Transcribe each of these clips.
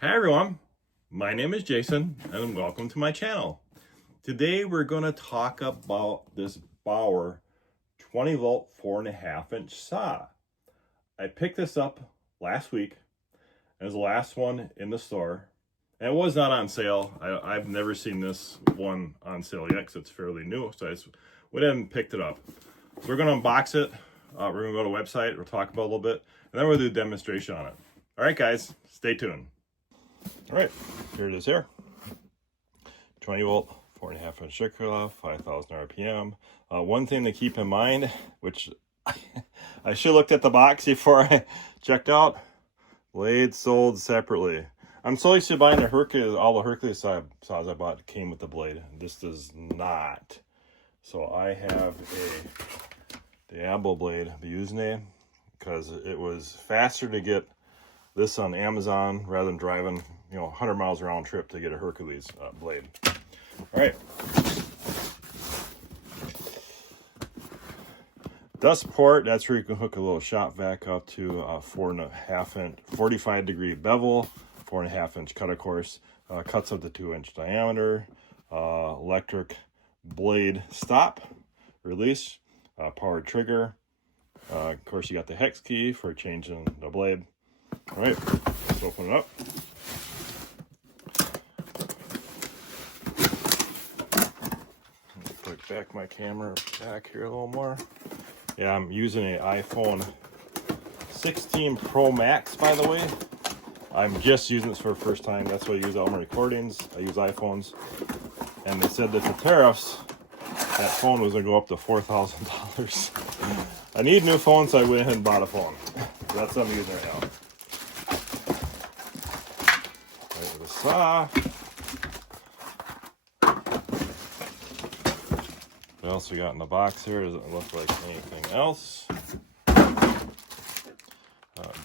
Hi everyone, my name is Jason and welcome to my channel. Today we're going to talk about this BAUER 20 volt 4.5 inch saw. I picked this up last week. It was the last one in the store and it was not on sale. I've never seen this one on sale yet because it's fairly new, so I just went ahead and picked it up. So we're going to unbox it. We're going to go to the website, we'll talk about it a little bit, and then we'll do a demonstration on it. All right guys, stay tuned. All right, here it is here. 20 volt, 4.5 inch circular, 5,000 RPM. One thing to keep in mind, which I should have looked at the box before I checked out, blades sold separately. I'm so used to buying the Hercules, all the Hercules saws I bought came with the blade. This does not. So I have a Diablo blade, the username, because it was faster to get this on Amazon rather than driving 100 miles round trip to get a Hercules blade. All right. Dust port, that's where you can hook a little shop vac up to a 4.5 inch, 45 degree bevel, 4.5 inch cut, of course. Cuts up to 2 inch diameter. Electric blade stop, release, power trigger. Of course, you got the hex key for changing the blade. All right, let's open it up. Put back my camera back here a little more. Yeah, I'm using an iPhone 16 Pro Max, by the way. I'm just using this for the first time. That's what I use all my recordings. I use iPhones. And they said that the tariffs, that phone was going to go up to $4,000. I need a new phone, so I went ahead and bought a phone. That's what I'm using right now. Right, the saw. What else we got in the box here? Doesn't look like anything else.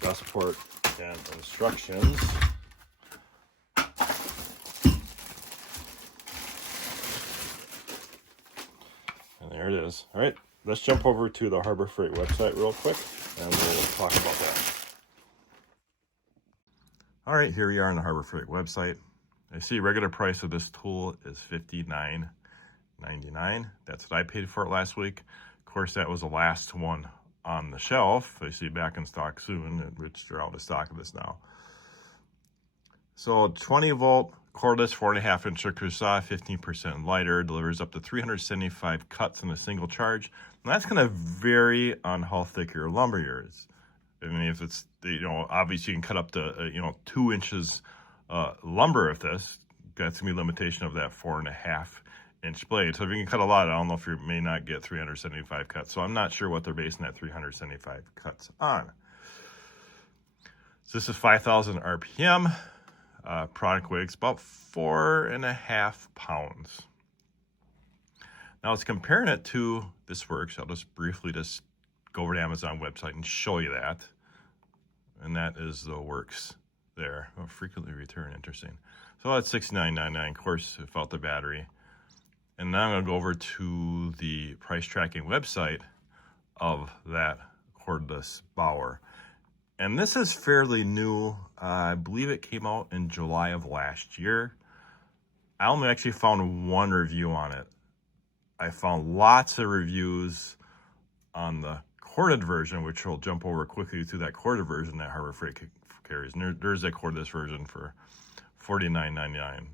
Dust port and instructions. And there it is. All right, let's jump over to the Harbor Freight website real quick, and we'll talk about that. All right, here we are on the Harbor Freight website. I see regular price of this tool is $59.99. That's what I paid for it last week. Of course, that was the last one on the shelf. They see back in stock soon, which they're out of stock of this now. So 20 volt cordless 4.5 inch circular saw, 15% lighter, delivers up to 375 cuts in a single charge. And that's going to vary on how thick your lumber is. I mean, if it's, obviously you can cut up to, 2 inches lumber with this. That's going to be a limitation of that 4.5 inch blade. So if you can cut a lot, I don't know if you may not get 375 cuts. So I'm not sure what they're basing that 375 cuts on. So this is 5,000 RPM. Product weighs about 4.5 pounds. Now it's comparing it to this works. I'll just briefly go over to Amazon website and show you that. And that is the works there. Oh, frequently return, interesting. So that's $69.99, of course, without the battery. And now I'm going to go over to the price tracking website of that cordless BAUER. And this is fairly new. I believe it came out in July of last year. I only actually found one review on it. I found lots of reviews on the corded version, which we'll jump over quickly to that corded version that Harbor Freight carries. And there's a cordless version for $49.99.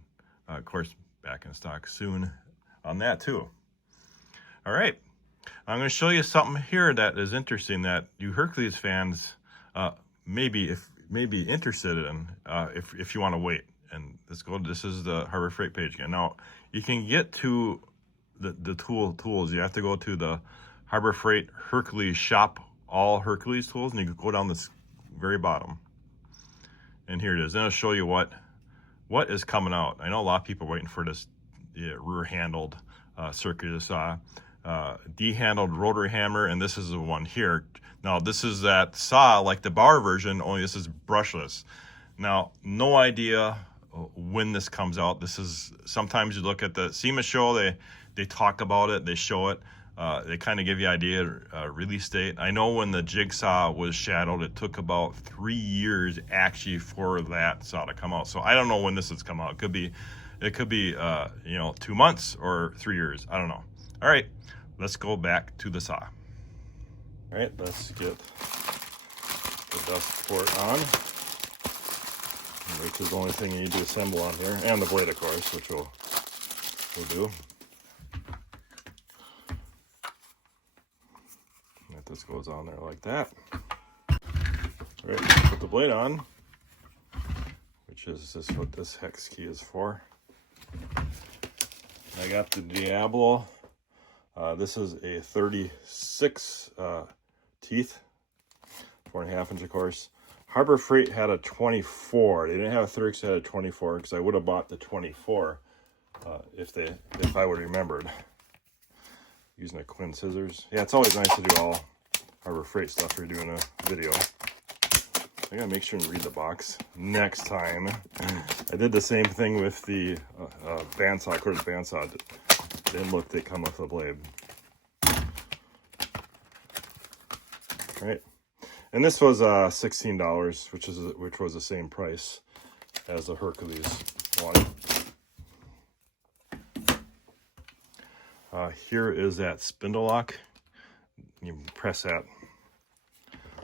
Of course, back in stock soon on that too. All right, I'm going to show you something here that is interesting that you Hercules fans may be interested in if you want to wait. And this is the Harbor Freight page again. Now you can get to the tools. You have to go to the Harbor Freight Hercules shop, all Hercules tools, and you can go down this very bottom. And here it is. And I'll show you what is coming out. I know a lot of people are waiting for this rear-handled circular saw, D-handled rotary hammer, and this is the one here. Now this is that saw like the BAUER version, only this is brushless. Now, no idea when this comes out. This is, sometimes you look at the SEMA show, they talk about it, they show it. They kind of give you an idea release date. I know when the jigsaw was shadowed, it took about 3 years actually for that saw to come out. So I don't know when this has come out. It could be 2 months or 3 years. I don't know. All right, let's go back to the saw. All right, let's get the dust port on, which is the only thing you need to assemble on here, and the blade, of course, which we'll do. This goes on there like that. All right, put the blade on, which is just what this hex key is for. I got the Diablo. This is a 36 teeth, 4.5 inch, of course. Harbor Freight had a 24. They didn't have a 36, they had a 24, because I would have bought the 24 if I would have remembered. Using a Quinn scissors. Yeah, it's always nice to do all Harbor Freight stuff for doing a video. I gotta make sure and read the box next time. I did the same thing with the bandsaw, cordless bandsaw. Didn't look they come with a blade. All right, and this was $16, which was the same price as the Hercules one. Here is that spindle lock. You press that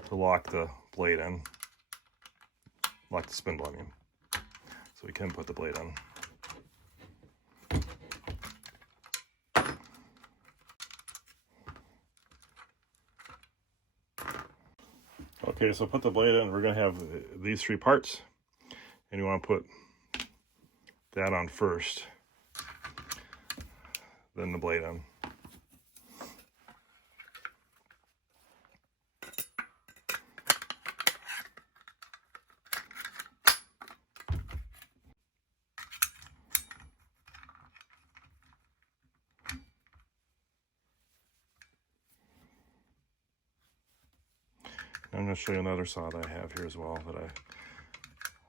to lock the blade in. Lock the spindle, I mean. So we can put the blade in. Okay, so put the blade in. We're going to have these 3 parts. And you want to put that on first. Then the blade in. I'm going to show you another saw that I have here as well that I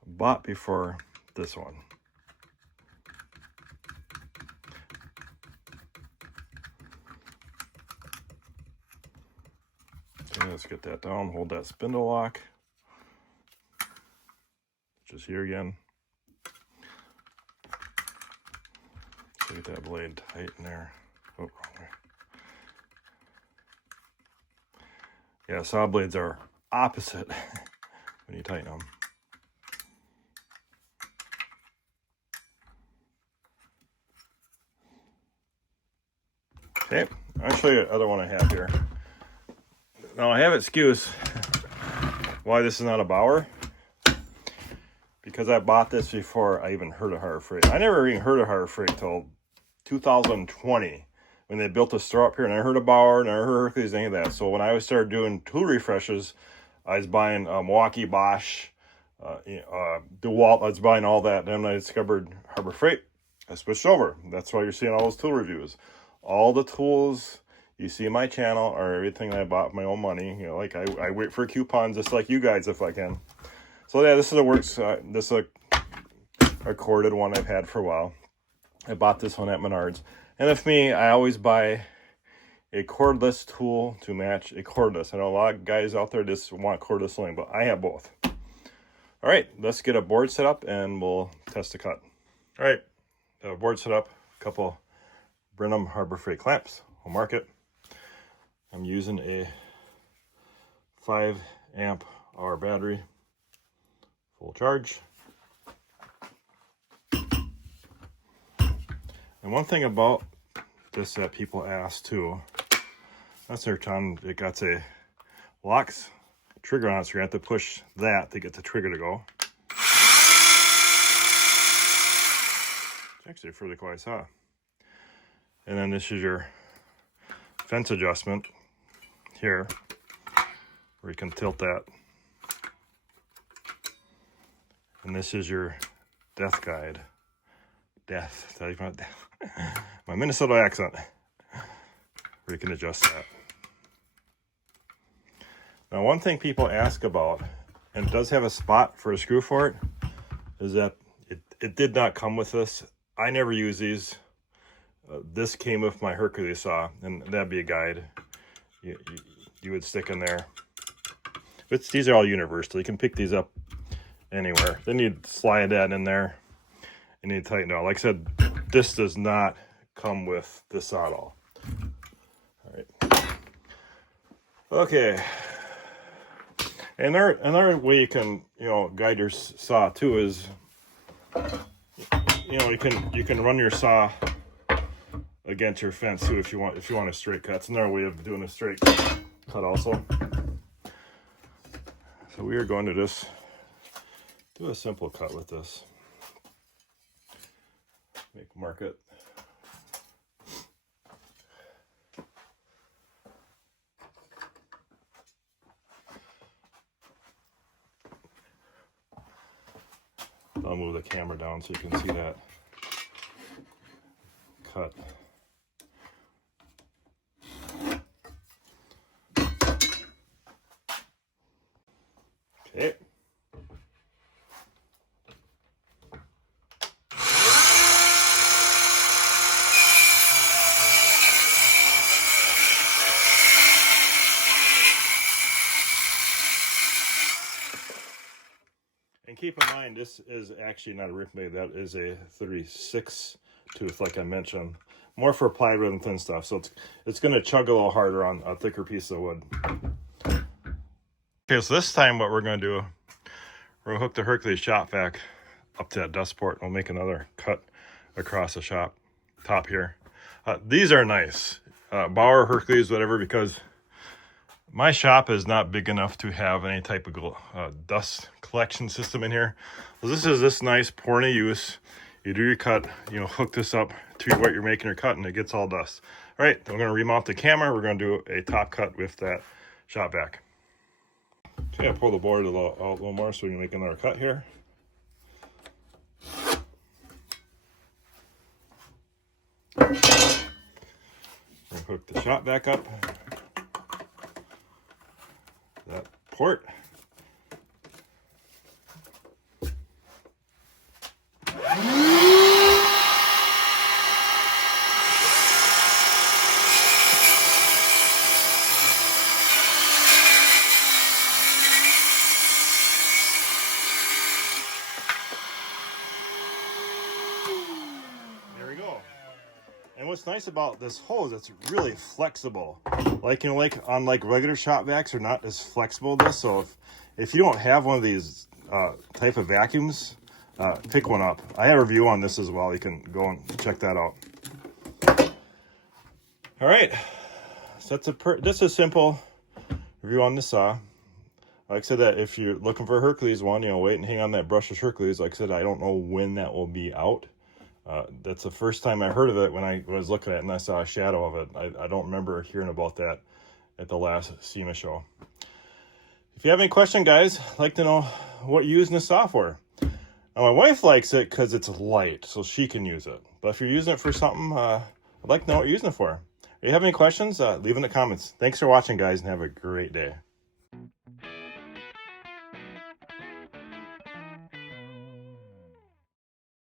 bought before this one. Okay, let's get that down, hold that spindle lock. Just here again. So get that blade tight in there. Oh, wrong way. Yeah, saw blades are opposite when you tighten them. Okay, I'll show you the other one I have here. Now I have an excuse why this is not a Bauer, because I bought this before I even heard of Harbor Freight. I never even heard of Harbor Freight until 2020 when they built a store up here, and I heard of Bauer, and I heard Hercules, any of that. So when I started doing tool refreshes, I was buying Milwaukee, Bosch, DeWalt. I was buying all that. Then when I discovered Harbor Freight, I switched over. That's why you're seeing all those tool reviews. All the tools you see in my channel are everything that I bought with my own money. You know, like I wait for coupons just like you guys if I can. So yeah, this is a works. This is a corded one I've had for a while. I bought this one at Menards. And with me, I always buy a cordless tool to match a cordless. I know a lot of guys out there just want cordless only, but I have both. All right, let's get a board set up and we'll test the cut. All right, board set up, a couple Brenham Harbor Freight clamps. I'll mark it. I'm using a 5 amp hour battery, full charge. And one thing about this that people ask too, that's their time. It got a locks trigger on it, so you have to push that to get the trigger to go. It's actually a fairly quiet saw. And then this is your fence adjustment here, where you can tilt that. And this is your death guide. Death. My Minnesota accent. Where you can adjust that. Now, one thing people ask about, and it does have a spot for a screw for it, is that it did not come with this. I never use these. This came with my Hercules saw, and that'd be a guide you would stick in there. These are all universal. You can pick these up anywhere. Then you'd slide that in there and you tighten it out. Like I said, this does not come with the saw at all. All right. Okay. And another way you can, guide your saw too is, you can run your saw against your fence too if you want a straight cut. It's another way of doing a straight cut also. So we are going to just do a simple cut with this. Mark it. I'll move the camera down so you can see that cut. Okay. And keep in mind, this is actually not a rip blade. That is a 36 tooth, like I mentioned. More for plywood and thin stuff. So it's going to chug a little harder on a thicker piece of wood. Okay, so this time what we're going to do, we're going to hook the Hercules shop vac up to that dust port. We'll make another cut across the shop top here. These are nice. Bauer, Hercules, whatever, because my shop is not big enough to have any type of dust collection system in here. So this is this nice point of use. You do your cut, hook this up to what you're making your cut, and it gets all dust. All right, we're going to remount the camera. We're going to do a top cut with that shop vac. Okay, I'll pull the board out a little more so we can make another cut here. Hook the shop vac up. That port. There we go. And what's nice about this hose, it's really flexible. Like on regular shop vacs are not as flexible as this. So if you don't have one of these type of vacuums, pick one up. I have a review on this as well. You can go and check that out. All right, so that's a simple review on the saw. Like I said, that if you're looking for a Hercules one, wait and hang on that brushless Hercules. Like I said, I don't know when that will be out. That's the first time I heard of it when I was looking at it and I saw a shadow of it. I don't remember hearing about that at the last SEMA show. If you have any question, guys, I'd like to know what you're using the saw for. Now, my wife likes it because it's light, so she can use it. But if you're using it for something, I'd like to know what you're using it for. If you have any questions, leave in the comments. Thanks for watching, guys, and have a great day.